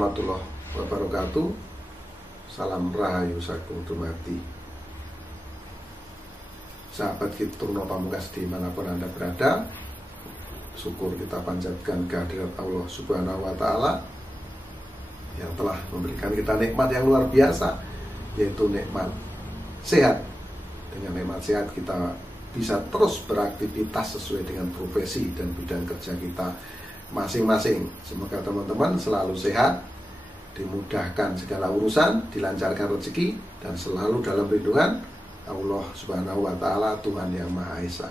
warahmatullahi wabarakatuh. Salam rahayu sagung dumadi. Sahabat Kitungno Pamungkas dimanapun Anda berada, syukur kita panjatkan kehadirat Allah Subhanahu wa Ta'ala yang telah memberikan kita nikmat yang luar biasa, yaitu nikmat sehat. Dengan nikmat sehat kita bisa terus beraktivitas sesuai dengan profesi dan bidang kerja kita masing-masing. Semoga teman-teman selalu sehat, dimudahkan segala urusan, dilancarkan rezeki, dan selalu dalam lindungan Allah Subhanahu wa Ta'ala, Tuhan yang Maha Esa.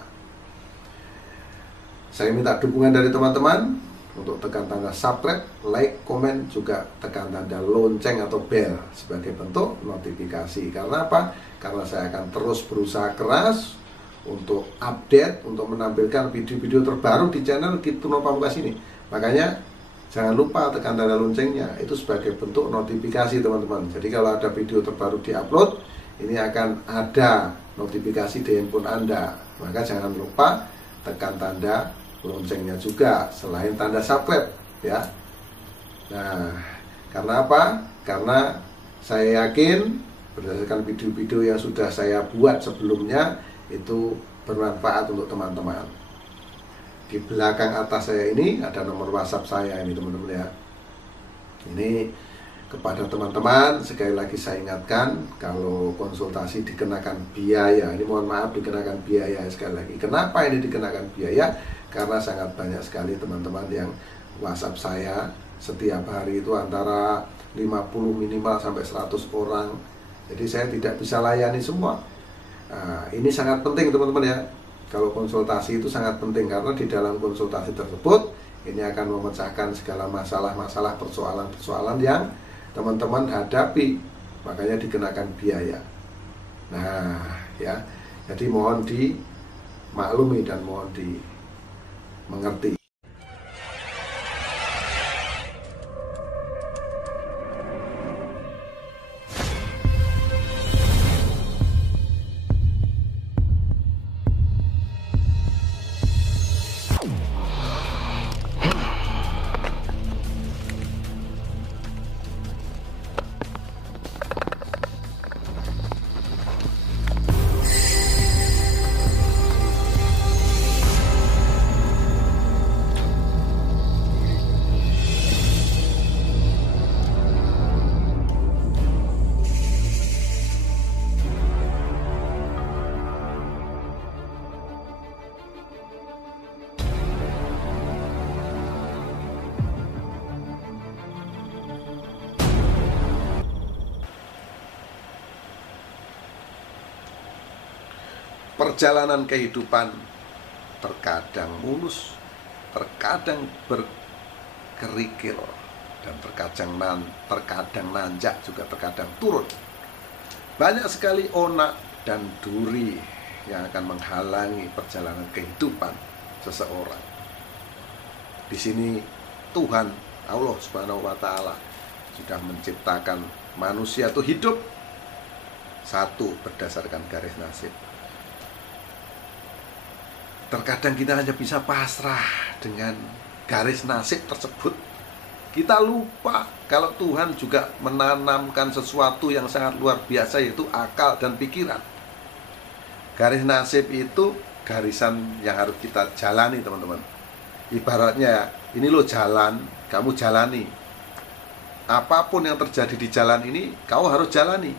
Saya minta dukungan dari teman-teman untuk tekan tanda subscribe, like, komen, juga tekan tanda lonceng atau bell sebagai bentuk notifikasi. Karena apa? Karena saya akan terus berusaha keras untuk update, untuk menampilkan video-video terbaru di channel Kitungno Pamungkas ini. Makanya jangan lupa tekan tanda loncengnya, itu sebagai bentuk notifikasi teman-teman. Jadi kalau ada video terbaru diupload, ini akan ada notifikasi di handphone Anda. Maka jangan lupa tekan tanda loncengnya juga, selain tanda subscribe ya. Nah, karena apa? Karena saya yakin berdasarkan video-video yang sudah saya buat sebelumnya itu bermanfaat untuk teman-teman. Di belakang atas saya ini ada nomor WhatsApp saya ini teman-teman ya. Ini kepada teman-teman sekali lagi saya ingatkan, kalau konsultasi dikenakan biaya. Ini mohon maaf, dikenakan biaya sekali lagi. Kenapa ini dikenakan biaya? Karena sangat banyak sekali teman-teman yang WhatsApp saya setiap hari itu antara 50 minimal sampai 100 orang. Jadi saya tidak bisa layani semua. Nah, ini sangat penting teman-teman ya. Kalau konsultasi itu sangat penting, karena di dalam konsultasi tersebut ini akan memecahkan segala masalah-masalah, persoalan-persoalan yang teman-teman hadapi. Makanya dikenakan biaya. Nah ya, jadi mohon dimaklumi dan mohon dimengerti. Perjalanan kehidupan terkadang mulus, terkadang berkerikil, dan terkadang nanjak, juga terkadang turun. Banyak sekali onak dan duri yang akan menghalangi perjalanan kehidupan seseorang. Di sini Tuhan Allah Subhanahu wa Ta'ala sudah menciptakan manusia itu hidup satu berdasarkan garis nasib. Terkadang kita hanya bisa pasrah dengan garis nasib tersebut. Kita lupa kalau Tuhan juga menanamkan sesuatu yang sangat luar biasa, yaitu akal dan pikiran. Garis nasib itu garisan yang harus kita jalani teman-teman. Ibaratnya ini loh jalan, kamu jalani. Apapun yang terjadi di jalan ini, kau harus jalani.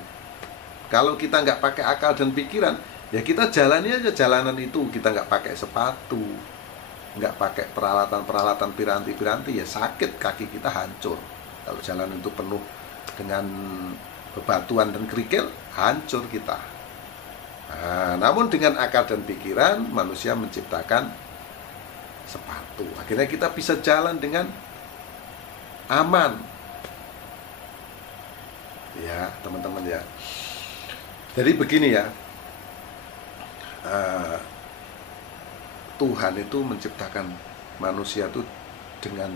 Kalau kita nggak pakai akal dan pikiran, ya kita jalani aja jalanan itu. Kita nggak pakai sepatu, nggak pakai peralatan-peralatan piranti-piranti, ya sakit, kaki kita hancur. Kalau jalan itu penuh dengan bebatuan dan kerikil, hancur kita. Nah, namun dengan akal dan pikiran, manusia menciptakan sepatu. Akhirnya kita bisa jalan dengan aman. Ya teman-teman ya. Jadi begini ya, Tuhan itu menciptakan manusia itu dengan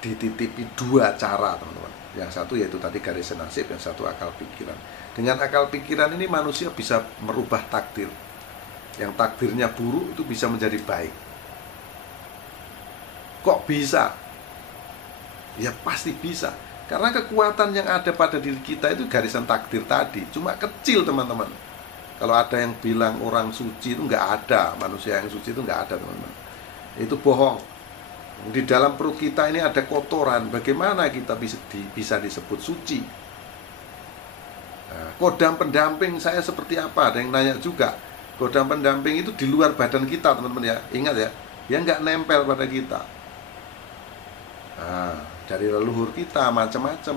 dititipi dua cara teman-teman. Yang satu yaitu tadi garis nasib, yang satu akal pikiran. Dengan akal pikiran ini manusia bisa merubah takdir. Yang takdirnya buruk itu bisa menjadi baik. Kok bisa? Ya pasti bisa. Karena kekuatan yang ada pada diri kita itu garisan takdir tadi. Cuma kecil teman-teman. Kalau ada yang bilang orang suci itu nggak ada, manusia yang suci itu nggak ada teman-teman. Itu bohong. Di dalam perut kita ini ada kotoran. Bagaimana kita bisa disebut suci? Nah, kodam pendamping saya seperti apa? Ada yang nanya juga. Kodam pendamping itu di luar badan kita teman-teman ya. Ingat ya, dia nggak nempel pada kita. Nah, dari leluhur kita macam-macam.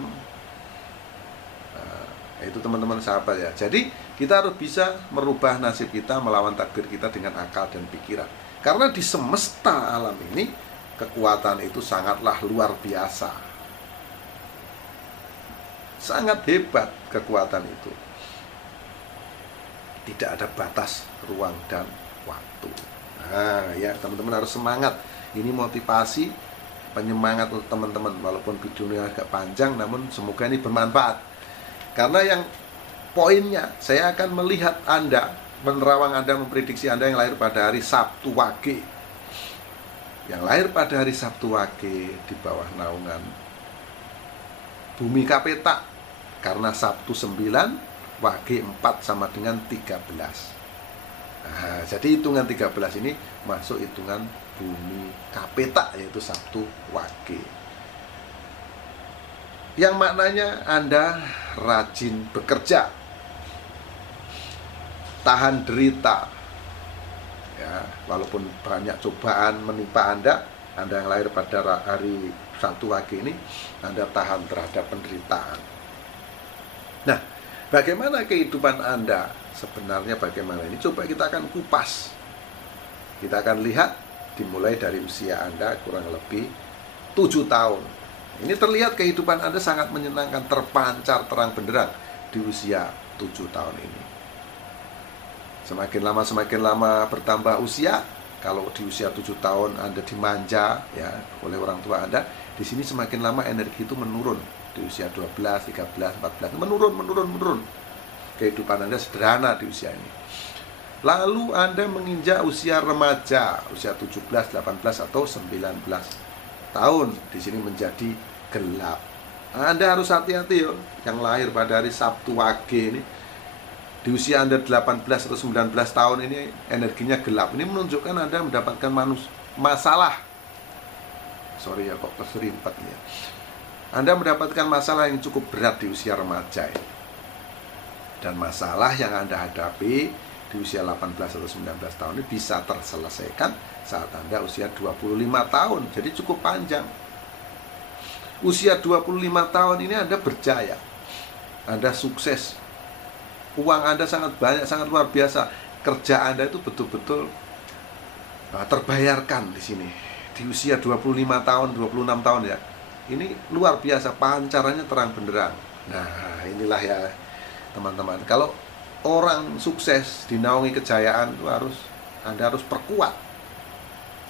Nah, itu teman-teman sahabat ya. Jadi kita harus bisa merubah nasib kita, melawan takdir kita dengan akal dan pikiran. Karena di semesta alam ini kekuatan itu sangatlah luar biasa. Sangat hebat kekuatan itu. Tidak ada batas ruang dan waktu. Nah, ya teman-teman harus semangat. Ini motivasi, penyemangat untuk teman-teman. Walaupun videonya agak panjang, namun semoga ini bermanfaat. Karena yang poinnya, saya akan melihat Anda, menerawang Anda, memprediksi Anda yang lahir pada hari Sabtu Wage. Yang lahir pada hari Sabtu Wage di bawah naungan Bumi Kapeta. Karena Sabtu 9, Wage 4 sama dengan 13. Nah, jadi hitungan 13 ini masuk hitungan Bumi Kapeta, yaitu Sabtu Wage. Yang maknanya Anda rajin bekerja, tahan derita ya, walaupun banyak cobaan menimpa Anda yang lahir pada hari Sabtu Wage ini, Anda tahan terhadap penderitaan. Nah, bagaimana kehidupan Anda sebenarnya, bagaimana ini? Coba kita akan kupas. Kita akan lihat dimulai dari usia Anda kurang lebih 7 tahun. Ini terlihat kehidupan Anda sangat menyenangkan, terpancar terang benderang di usia 7 tahun ini. Semakin lama bertambah usia. Kalau di usia 7 tahun Anda dimanja ya oleh orang tua Anda, di sini semakin lama energi itu menurun. Di usia 12, 13, 14 menurun. Kehidupan Anda sederhana di usia ini. Lalu Anda menginjak usia remaja, usia 17, 18 atau 19 tahun. Di sini menjadi gelap. Anda harus hati-hati yo, yang lahir pada hari Sabtu Wage ini. Di usia Anda 18 atau 19 tahun ini energinya gelap. Ini menunjukkan Anda mendapatkan masalah. Sorry ya kok keserimpet ya. Anda mendapatkan masalah yang cukup berat di usia remaja ini. Dan masalah yang Anda hadapi di usia 18 atau 19 tahun ini bisa terselesaikan saat Anda usia 25 tahun. Jadi cukup panjang. Usia 25 tahun ini Anda berjaya. Anda sukses. Uang Anda sangat banyak, sangat luar biasa. Kerja Anda itu betul-betul terbayarkan di sini. Di usia 25 tahun, 26 tahun ya. Ini luar biasa, pancarannya terang benderang. Nah, inilah ya teman-teman. Kalau orang sukses dinaungi kejayaan itu Anda harus perkuat.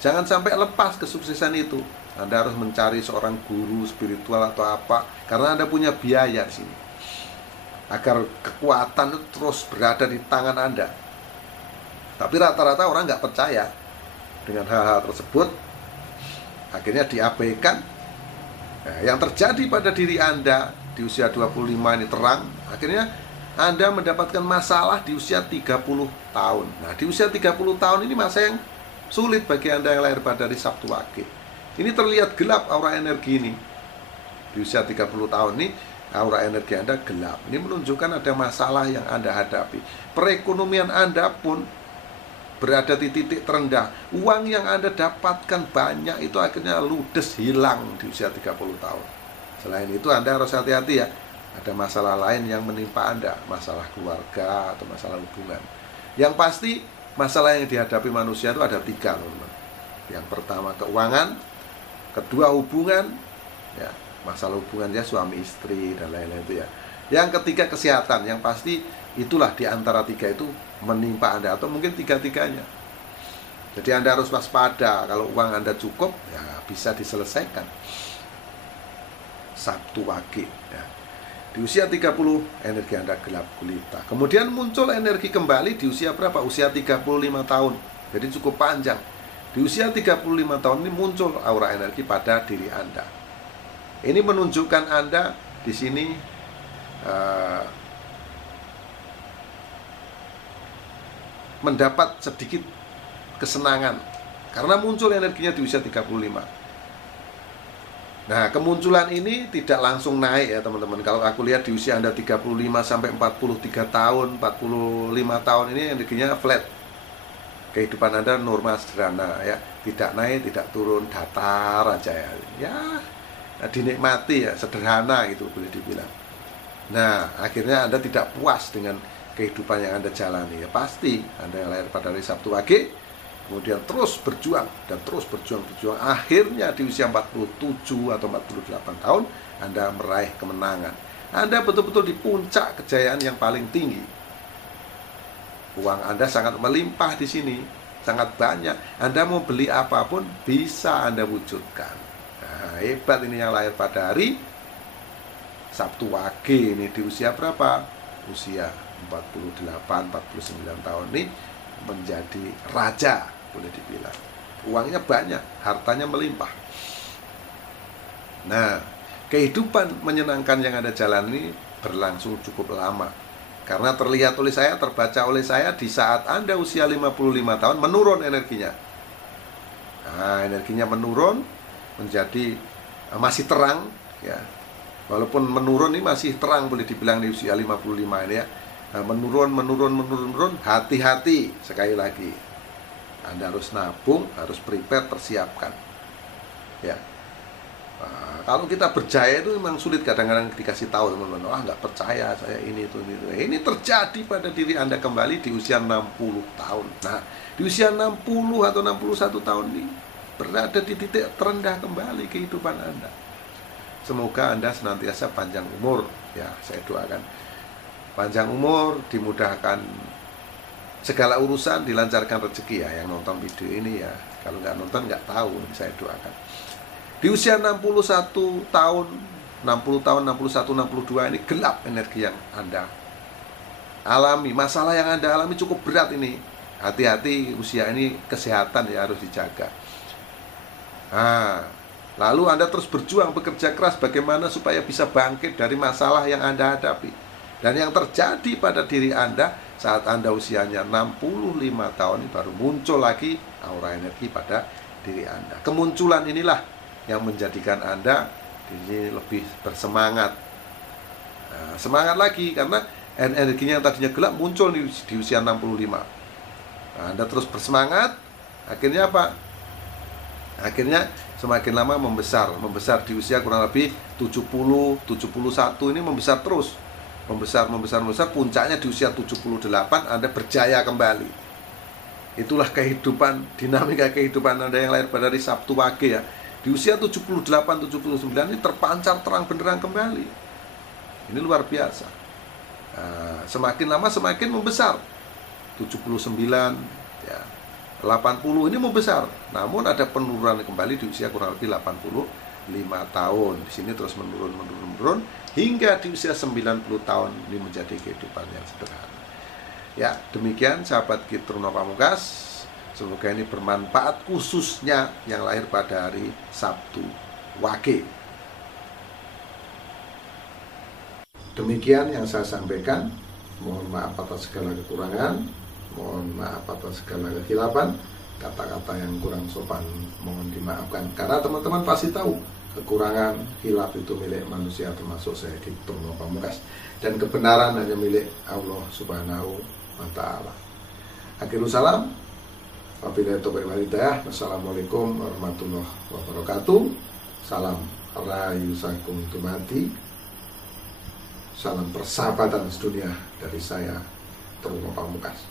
Jangan sampai lepas kesuksesan itu. Anda harus mencari seorang guru spiritual atau apa, karena Anda punya biaya di sini. Agar kekuatan itu terus berada di tangan Anda. Tapi rata-rata orang nggak percaya dengan hal-hal tersebut, akhirnya diabaikan. Nah, yang terjadi pada diri Anda di usia 25 ini terang, akhirnya Anda mendapatkan masalah di usia 30 tahun. Nah, di usia 30 tahun ini masa yang sulit bagi Anda yang lahir pada hari Sabtu Wage. Ini terlihat gelap aura energi ini. Di usia 30 tahun ini aura energi Anda gelap. Ini menunjukkan ada masalah yang Anda hadapi. Perekonomian Anda pun berada di titik terendah. Uang yang Anda dapatkan banyak itu akhirnya ludes, hilang di usia 30 tahun. Selain itu Anda harus hati-hati ya. Ada masalah lain yang menimpa Anda, masalah keluarga atau masalah hubungan. Yang pasti masalah yang dihadapi manusia itu ada 3, teman-teman. Yang pertama keuangan, kedua hubungan, ya masalah hubungannya suami istri dan lain-lain itu ya. Yang ketiga kesehatan. Yang pasti itulah di antara 3 itu menimpa Anda, atau mungkin 3-tiganya. Jadi Anda harus waspada. Kalau uang Anda cukup, ya bisa diselesaikan. Sabtu Wage ya. Di usia 30 energi Anda gelap gulita. Kemudian muncul energi kembali di usia berapa? Usia 35 tahun. Jadi cukup panjang. Di usia 35 tahun ini muncul aura energi pada diri Anda. Ini menunjukkan Anda di sini mendapat sedikit kesenangan karena muncul energinya di usia 35. Nah, kemunculan ini tidak langsung naik ya teman-teman. Kalau aku lihat di usia Anda 35 sampai 43 tahun, 45 tahun ini energinya flat. Kehidupan Anda normal sederhana ya, tidak naik, tidak turun, datar aja ya. Ya, dinikmati ya, sederhana gitu boleh dibilang. Nah, akhirnya Anda tidak puas dengan kehidupan yang Anda jalani ya. Pasti Anda yang lahir pada hari Sabtu Wage, kemudian terus berjuang dan terus berjuang. Akhirnya di usia 47 atau 48 tahun Anda meraih kemenangan. Anda betul-betul di puncak kejayaan yang paling tinggi. Uang Anda sangat melimpah di sini, sangat banyak. Anda mau beli apapun bisa Anda wujudkan. Nah, hebat ini yang lahir pada hari Sabtu Wage ini di usia berapa? Usia 48-49 tahun ini menjadi raja, boleh dibilang. Uangnya banyak, hartanya melimpah. Nah, kehidupan menyenangkan yang Anda jalani berlangsung cukup lama. Karena terlihat oleh saya, terbaca oleh saya, di saat Anda usia 55 tahun menurun energinya. Nah, energinya menurun menjadi masih terang ya. Walaupun menurun ini masih terang boleh dibilang di usia 55 ini ya. Nah, menurun, hati-hati sekali lagi. Anda harus nabung, harus prepare, persiapkan. Ya. Nah, kalau kita berjaya itu memang sulit kadang-kadang dikasih tahu teman-teman. Wah, nggak percaya saya ini itu. Ini terjadi pada diri Anda kembali di usia 60 tahun. Nah, di usia 60 atau 61 tahun ini berada di titik terendah kembali kehidupan Anda. Semoga Anda senantiasa panjang umur. Ya, saya doakan. Panjang umur, dimudahkan segala urusan, dilancarkan rezeki ya. Yang nonton video ini ya, kalau nggak nonton nggak tahu, saya doakan. Di usia 61 tahun, 60 tahun, 61, 62 ini gelap energi yang Anda alami. Masalah yang Anda alami cukup berat ini. Hati-hati, usia ini kesehatan ya harus dijaga. Nah, lalu Anda terus berjuang, bekerja keras bagaimana supaya bisa bangkit dari masalah yang Anda hadapi. Dan yang terjadi pada diri Anda saat Anda usianya 65 tahun ini baru muncul lagi aura energi pada diri Anda. Kemunculan inilah yang menjadikan Anda ini lebih bersemangat. Nah, semangat lagi karena energinya yang tadinya gelap muncul di usia 65. Nah, Anda terus bersemangat, akhirnya apa? Akhirnya semakin lama membesar di usia kurang lebih 70, 71 ini membesar terus. Membesar, puncaknya di usia 78 Anda berjaya kembali. Itulah kehidupan, dinamika kehidupan Anda yang lahir pada hari Sabtu Wage ya. Di usia 78, 79 ini terpancar terang benderang kembali. Ini luar biasa. Nah, semakin lama semakin membesar. 79 ya, 80 ini membesar. Namun ada penurunan kembali di usia kurang lebih 85 tahun. Di sini terus menurun hingga di usia 90 tahun ini menjadi kehidupan yang sederhana. Ya, demikian sahabat Kitruno Pamungkas. Semoga ini bermanfaat khususnya yang lahir pada hari Sabtu Wage. Demikian yang saya sampaikan. Mohon maaf atas segala kekurangan, mohon maaf atas segala kehilapan. Kata-kata yang kurang sopan mohon dimaafkan. Karena teman-teman pasti tahu kekurangan, hilaf itu milik manusia, termasuk saya Kitruno Pamungkas. Dan kebenaran hanya milik Allah Subhanahu wa Ta'ala. Akhirul salam. Wabillahi taufiq wal hidayah. Wassalamualaikum warahmatullahi wabarakatuh. Salam rahayu sakum tumati. Salam persahabatan sedunia dari saya, Kitruno Pamungkas.